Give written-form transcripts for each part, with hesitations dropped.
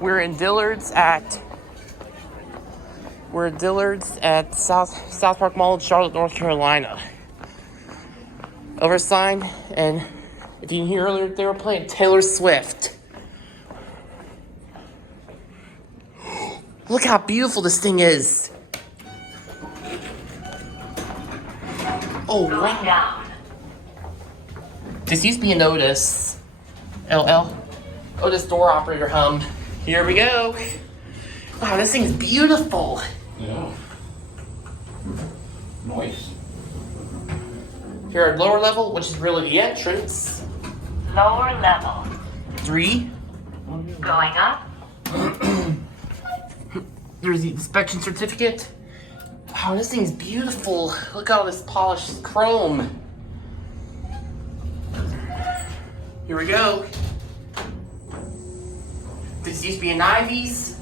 We're in Dillard's at SouthPark Mall in Charlotte, North Carolina. Over a sign, and if you can hear earlier, they were playing Taylor Swift. Look how beautiful this thing is. Oh wow. This used to be an OTIS. LL. OTIS door operator hum. Here we go. Wow, this thing's beautiful. Yeah. Nice. Here at lower level, which is really the entrance. Lower level. 3. Going up. There's the inspection certificate. Wow, this thing's beautiful. Look at all this polished chrome. Here we go. This used to be an Ivey's.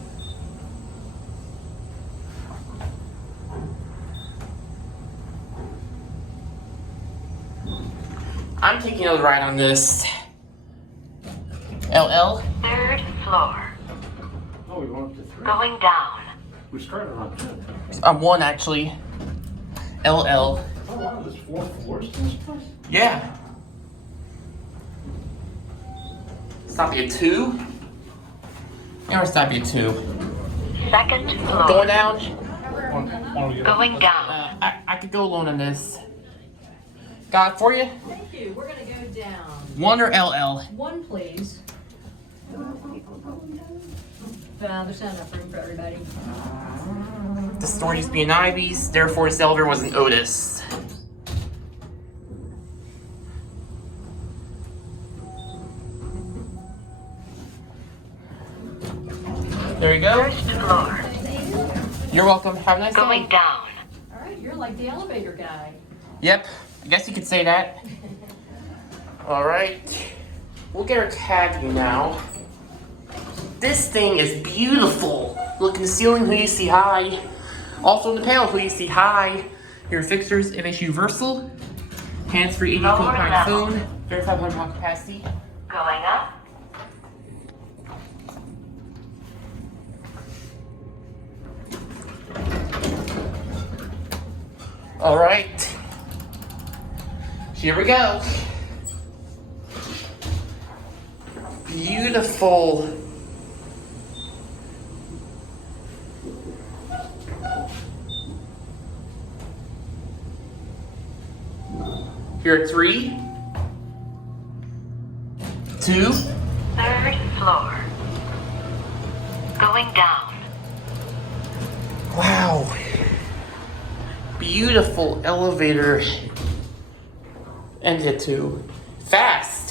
I'm taking another ride on this. LL. 3rd floor. Oh, we went up to 3. Going down. We started on 2. I'm 1 actually. LL. Oh wow, there's 4 floors to this place? Yeah. Stop you at 2. Or stop you at 2. 2nd floor. Going down. Going down. I could go alone on this. Got it for you? Thank you. We're gonna go down. 1 or LL? 1, please. There's not enough room for everybody. The store used to be an Ivey's, therefore this elevator was an OTIS. There you go. 1st floor. You're welcome. Have a nice Going day. down. All right, you're like the elevator guy. Yep, I guess you could say that. Alright. We'll get our tagging now. This thing is beautiful. Look in the ceiling, who you see high. Also in the panel, who you see high. Your Fixtures, Innovation Universal. Hands-free 80 kilowatt phone. 3500 watt capacity. Going up. Alright. Here we go. Beautiful. Here at 3. 2. 3rd floor. Going down. Wow. Beautiful elevator. And get 2. Fast.